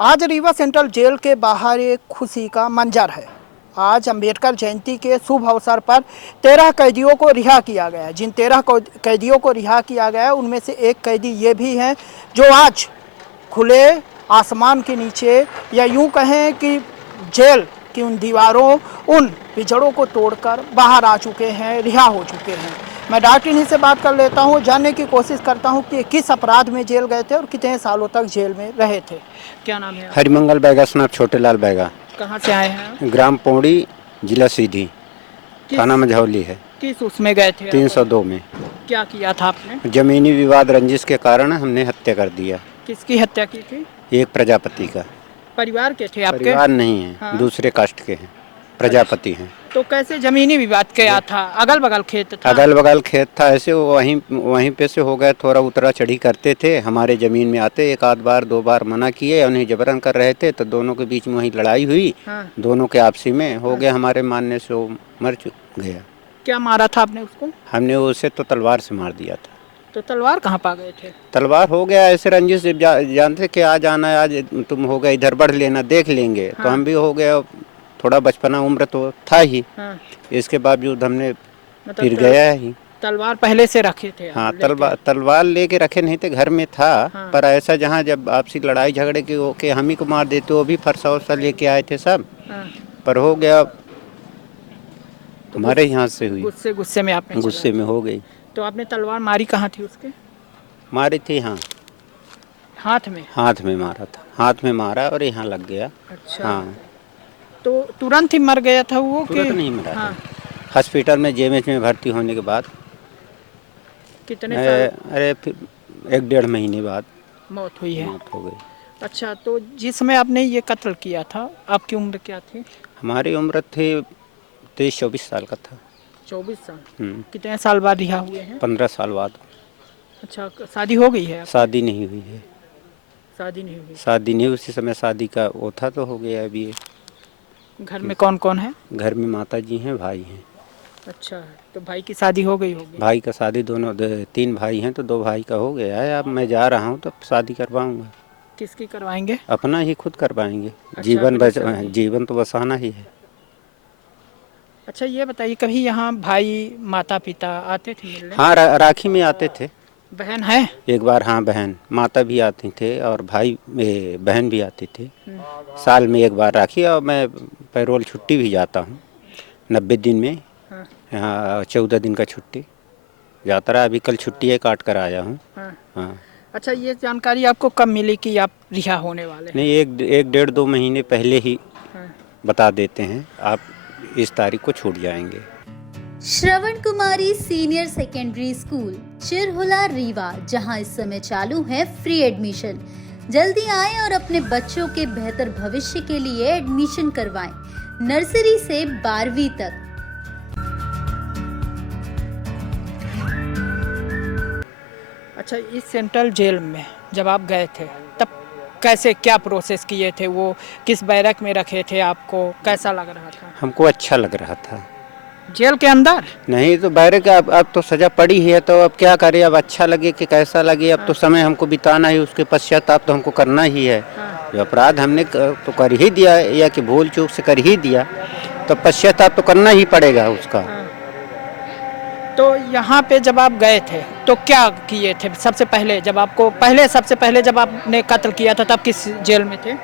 आज Rewa central jail के बाहर एक खुशी का मंजर है। आज अंबेडकर जयंती के शुभ अवसर पर 13 कैदियों को रिहा किया गया है। जिन 13 कैदियों को रिहा किया गया है उनमें से एक कैदी ये भी हैं जो आज खुले आसमान के नीचे या यूं कहें कि जेल की उन दीवारों, उन पिछड़ों को तोड़कर बाहर आ चुके हैं, रिहा हो चुके हैं। मैं डॉक्टर इन्हीं से बात कर लेता हूँ, जानने की कोशिश करता हूँ कि किस अपराध में जेल गए थे और कितने सालों तक जेल में रहे थे। क्या नाम है? हरिमंगल बैगा स्नाप छोटेलाल बैगा। कहाँ से आए हैं? ग्राम पौड़ी, जिला सीधी, थाना मझौली है। किस उसमें गए थे? 302 में। क्या किया था आपने? जमीनी विवाद रंजिश के कारण हमने हत्या कर दिया। किसकी हत्या की थी? एक प्रजापति का। परिवार के थे आपके? परिवार नहीं है, हाँ। दूसरे कास्ट के हैं, प्रजापति हैं। तो कैसे जमीनी विवाद क्या था? अगल बगल खेत था? अगल बगल खेत था, ऐसे वहीं पे से हो गए। थोड़ा उतरा चढ़ी करते थे, हमारे ज़मीन में आते, एक आध बार दो बार मना किए, उन्हें जबरन कर रहे थे तो दोनों के बीच में वहीं लड़ाई हुई। हाँ। दोनों के आपसी में हो गया, हमारे मानने से वो मर गया। क्या मारा था आपने उसको? हमने उसे तो तलवार से मार दिया था। तो तलवार कहाँ पा गए थे? तलवार हो गया ऐसे रंजिश से, जानते कि आज आना है, आज तुम हो गए, इधर बढ़ लेना, देख लेंगे। हाँ। तो हम भी हो गया, थोड़ा बचपना उम्र तो था ही। हाँ। इसके बावजूद हमने मतलब फिर गया ही। तलवार पहले से रखे थे? हाँ, तलवार लेके रखे नहीं थे, घर में था। हाँ। पर ऐसा जहाँ जब आपसी लड़ाई झगड़े की हो के हम ही को मार देते, वो भी फरसा उरसा लेके आए थे सब। हाँ। पर हो गया, हमारे यहाँ से हुई, गुस्से में आपने गुस्से में हो गई। तो आपने तलवार मारी कहाँ थी उसके? मारी थी, हाँ, हाथ में? हाथ में मारा था, हाथ में मारा और यहाँ लग गया। अच्छा। हाँ। तो तुरंत ही मर गया था वो? तुरंत नहीं मरा। हाँ। हॉस्पिटल में जेएमएच में भर्ती होने के बाद। कितने साल? अरे फिर 1-1.5 महीने बाद मौत हुई है? मौत हो गई। अच्छा, तो जिस समय आपने ये कत्ल किया था आपकी उम्र क्या थी? हमारी उम्र थी 23-24 साल का था। 24 साल। कितने साल बाद रिहा हुए हैं? 15 साल बाद। अच्छा, शादी हो गई है? शादी नहीं हुई है। शादी नहीं हुई? शादी नहीं, उसी समय शादी का वो था तो हो गया अभी ये। घर में कौन कौन है? घर में माता जी हैं, भाई हैं। अच्छा, तो भाई की शादी हो गई होगी? भाई का शादी दोनों 3 भाई हैं तो 2 भाई का हो गया है। अब मैं जा रहा हूँ तो शादी करवाऊँगा। किसकी करवाएंगे? अपना ही खुद करवाएंगे। अच्छा, जीवन तो बसाना ही है। अच्छा, ये बताइए कभी यहाँ भाई माता पिता आते थे मिलने? हाँ, राखी में आते थे। बहन है? एक बार, हाँ, बहन माता भी आती थे और भाई बहन भी आते थे। साल में एक बार राखी, और मैं पैरोल छुट्टी भी जाता हूँ 90 दिन में। हाँ। यहाँ 14 दिन का छुट्टी जाता रहा। अभी कल छुट्टी काट कर आया हूँ। हाँ। हाँ। अच्छा, ये जानकारी आपको कब मिली कि आप रिहा होने वाले हैं? नहीं, 1-1.5-2 महीने पहले ही बता देते हैं, आप इस तारीख को छूट जाएंगे। श्रवण कुमारी senior secondary school Chirhula Rewa, जहां इस समय चालू है फ्री एडमिशन। जल्दी आएं और अपने बच्चों के बेहतर भविष्य के लिए एडमिशन करवाएं। नर्सरी से 12वीं तक। अच्छा, इस सेंट्रल जेल में जब आप गए थे तब कैसे, क्या प्रोसेस किए थे? वो किस बैरक में रखे थे? आपको कैसा लग रहा था? हमको अच्छा लग रहा था। जेल के अंदर? नहीं तो बैरक, अब तो सजा पड़ी ही है तो अब क्या करें। अब अच्छा लगे कि कैसा लगे, अब तो समय हमको बिताना ही, उसके पश्चाताप तो हमको करना ही है। जो अपराध हमने तो कर ही दिया, या कि भूल चूक से कर ही दिया, तो पश्चाताप तो करना ही पड़ेगा उसका। तो यहाँ पे जब आप गए थे तो क्या किए थे सबसे पहले? सबसे पहले जब आपने कत्ल किया था तब किस जेल में थे?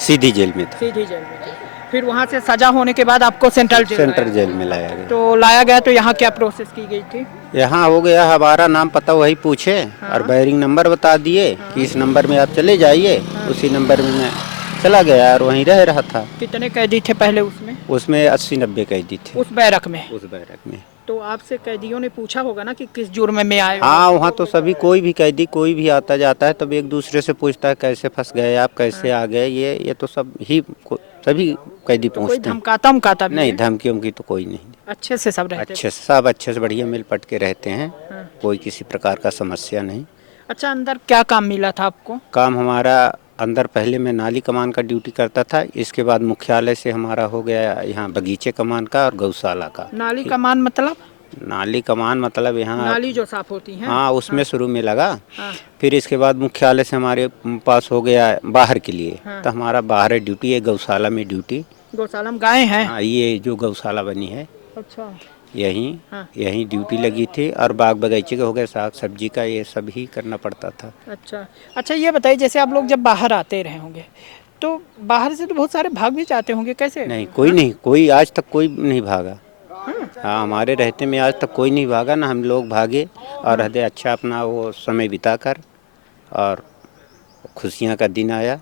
सीधी जेल में था। सीधी जेल में थे। फिर वहाँ से सजा होने के बाद आपको सेंट्रल जेल में लाया गया। तो लाया गया, तो यहाँ क्या प्रोसेस की गई थी? यहाँ हो गया, हमारा नाम पता वही पूछे। हाँ। और बैरिंग नंबर बता दिए। हाँ। कि इस नंबर में आप चले जाइए। हाँ। उसी नंबर में मैं चला गया और वहीं रह रहा था। कितने कैदी थे पहले उसमें? उसमें 80-90 कैदी थे। उस बैरक में? उस बैरक में। तो आपसे कैदियों ने पूछा होगा ना कि किस जुर्म में आए? हाँ, वहाँ तो सभी, कोई भी कैदी कोई भी आता जाता है तब एक दूसरे से पूछता है कैसे फंस गए आप, कैसे आ गए। ये तो सब ही सभी कैदी पूछते हैं। धमकाता भी नहीं, धमकी उमकी तो कोई नहीं। अच्छे से सब रहते? अच्छे से, सब अच्छे से बढ़िया मिल पट के रहते हैं। कोई किसी प्रकार का समस्या नहीं। अच्छा, अंदर क्या काम मिला था आपको? काम हमारा अंदर, पहले मैं नाली कमान का ड्यूटी करता था। इसके बाद मुख्यालय से हमारा हो गया यहाँ बगीचे कमान का और गौशाला का। नाली कमान मतलब? नाली कमान मतलब यहाँ, नाली जो साफ होती हैं। हाँ उसमें शुरू में लगा। हाँ। फिर इसके बाद मुख्यालय से हमारे पास हो गया बाहर के लिए। हाँ। तो हमारा बाहर है ड्यूटी है, गौशाला में ड्यूटी। गौशाला में गाय हैं। हाँ ये जो गौशाला बनी है अच्छा। यहीं हाँ। यहीं ड्यूटी लगी थी। और बाग बगीचे का हो गया, साग सब्जी का, ये सब ही करना पड़ता था। अच्छा अच्छा, ये बताइए जैसे आप लोग जब बाहर आते रहे होंगे तो बाहर से तो बहुत सारे भाग भी जाते होंगे, कैसे? नहीं कोई नहीं, कोई आज तक कोई नहीं भागा। हाँ हमारे रहते में आज तक कोई नहीं भागा, ना हम लोग भागे। और हदे अच्छा अपना वो समय बिता कर और खुशियाँ का दिन आया।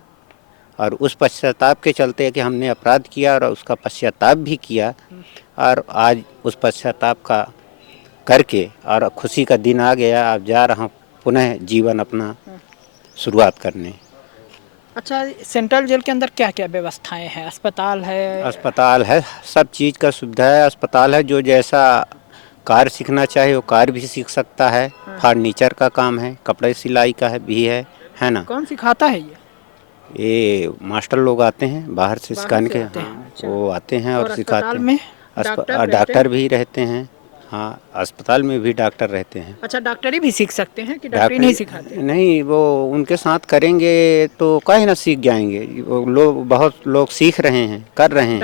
और उस पश्चाताप के चलते कि हमने अपराध किया और उसका पश्चाताप भी किया, और आज उस पश्चाताप का करके और खुशी का दिन आ गया। अब जा रहा हूँ पुनः जीवन अपना शुरुआत करने। अच्छा, सेंट्रल जेल के अंदर क्या क्या व्यवस्थाएं हैं? अस्पताल है? अस्पताल है, सब चीज़ का सुविधा है। अस्पताल है, जो जैसा कार्य सीखना चाहे वो कार्य भी सीख सकता है। फर्नीचर का काम है, कपड़े सिलाई का है भी है ना। कौन सिखाता है ये मास्टर लोग आते हैं बाहर से सिखाने के। आते हैं? अच्छा। वो आते हैं और सिखाते अस्पताल हैं। में डॉक्टर रहते डॉक्टर भी रहते हैं। हाँ अस्पताल में भी डॉक्टर रहते हैं। अच्छा, डॉक्टरी भी सीख सकते हैं कि डॉक्टरी नहीं सिखाते? नहीं, वो उनके साथ करेंगे तो काहे ना सीख जाएंगे। वो लोग, बहुत लोग सीख रहे हैं, कर रहे हैं।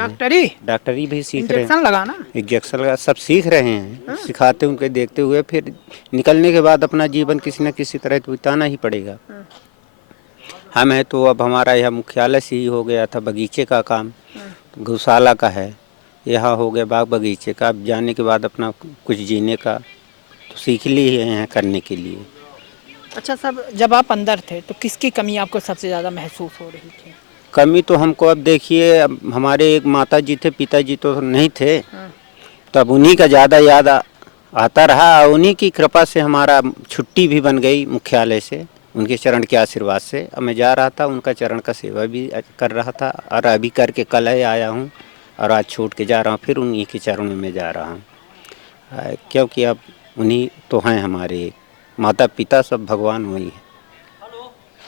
डॉक्टरी भी सीख रहे हैं। इंजेक्शन लगाना? इंजेक्शन लगा, सब सीख रहे हैं। सिखाते उनके देखते हुए फिर निकलने के बाद अपना जीवन किसी न किसी तरह तो बिताना ही पड़ेगा। हम है तो अब हमारा यह मुख्यालय से ही हो गया था बगीचे का काम, गौशाला का है, यहाँ हो गया बाग बगीचे का। अब जाने के बाद अपना कुछ जीने का तो सीख लिए हैं करने के लिए। अच्छा सब, जब आप अंदर थे तो किसकी कमी आपको सबसे ज़्यादा महसूस हो रही थी? कमी तो हमको अब देखिए, अब हमारे एक माता जी थे, पिताजी तो नहीं थे, तब उन्हीं का ज़्यादा याद आता रहा। उन्हीं की कृपा से हमारा छुट्टी भी बन गई मुख्यालय से, उनके चरण के आशीर्वाद से। अब मैं जा रहा था, उनका चरण का सेवा भी कर रहा था, और अभी करके कल ही आया हूँ और आज छोड़ के जा रहा हूँ, फिर उन्हीं के चरणों में जा रहा हूँ। क्योंकि अब उन्हीं तो हैं हमारे माता पिता, सब भगवान वही है।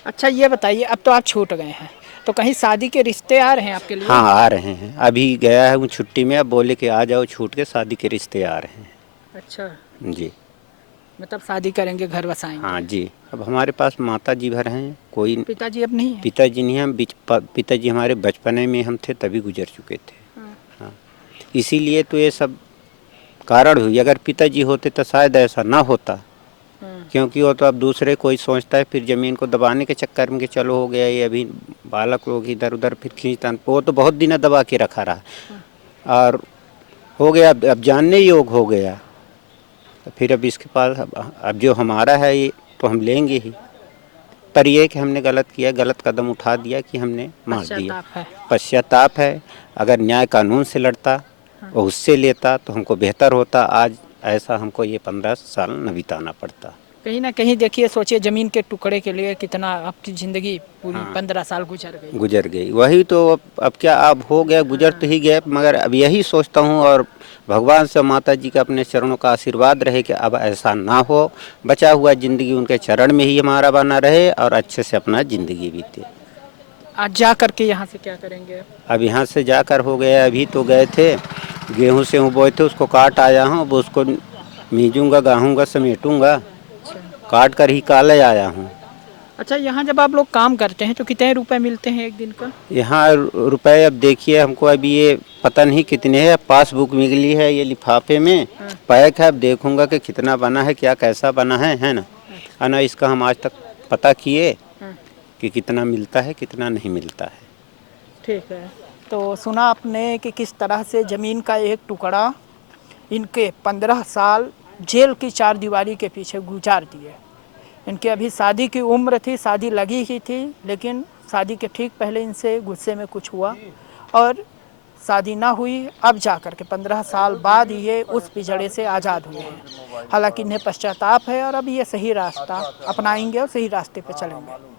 अच्छा ये बताइए, अब तो आप छूट गए हैं तो कहीं शादी के रिश्ते आ रहे हैं आपके लिए? हाँ आ रहे हैं, अभी गया है वो छुट्टी में, अब बोले कि आ जाओ छूट के, शादी के रिश्ते आ रहे हैं। अच्छा जी, मतलब शादी करेंगे, घर बसाएंगे? हाँ जी। अब हमारे पास माता जी भर हैं, कोई पिताजी अब नहीं है? पिताजी नहीं हैं। पिताजी हमारे बचपने में हम थे तभी गुजर चुके थे। हाँ इसीलिए तो ये सब कारण हुई। अगर पिताजी होते तो शायद ऐसा ना होता, क्योंकि वो तो अब दूसरे कोई सोचता है फिर ज़मीन को दबाने के चक्कर में कि चलो हो गया ये, अभी बालक लोग इधर उधर फिर खींचता, वो तो बहुत दिन दबा के रखा रहा और हो गया, अब जानने योग हो गया। तो फिर अब इसके पास अब जो हमारा है ये तो हम लेंगे ही, पर ये कि हमने गलत किया, गलत कदम उठा दिया कि हमने मार दिया। पश्चाताप है। अगर न्याय कानून से लड़ता और उससे लेता तो हमको बेहतर होता। आज ऐसा हमको ये 15 साल न बिताना पड़ता। कहीं ना कहीं देखिए, सोचिए ज़मीन के टुकड़े के लिए कितना आपकी ज़िंदगी पूरी 15 साल गुजर गई। वही तो अब क्या, अब हो गया, गुजर तो ही गया, मगर अब यही सोचता हूँ और भगवान से, माता जी का अपने चरणों का आशीर्वाद रहे कि अब ऐसा ना हो, बचा हुआ ज़िंदगी उनके चरण में ही हमारा बना रहे और अच्छे से अपना ज़िंदगी बीते। आज जा करके यहाँ से क्या करेंगे? अब यहाँ से जाकर हो गया, अभी तो गए थे गेहूँ से बोए थे, उसको काट आया हूँ। अब उसको मीजूँगा, गाहूँगा, समेटूँगा, काट कर ही काले आया हूँ। अच्छा, यहाँ जब आप लोग काम करते हैं तो कितने रुपए मिलते हैं एक दिन का? यहाँ रुपए अब देखिए, हमको अभी ये पता नहीं कितने है। पासबुक मिली है ये लिफाफे में पैक है, अब देखूँगा कि कितना बना है, क्या कैसा बना है ना। इसका हम आज तक पता किए कि कितना मिलता है, कितना नहीं मिलता है। ठीक है, तो सुना आपने कि किस तरह से ज़मीन का एक टुकड़ा इनके 15 साल जेल की 4 दीवारी के पीछे गुजार दिए। इनकी अभी शादी की उम्र थी, शादी लगी ही थी, लेकिन शादी के ठीक पहले इनसे गुस्से में कुछ हुआ और शादी ना हुई। अब जा कर के 15 साल बाद ये उस पिंजड़े से आज़ाद हुए हैं। हालांकि इन्हें पश्चाताप है और अब ये सही रास्ता अपनाएंगे और सही रास्ते पर चलेंगे।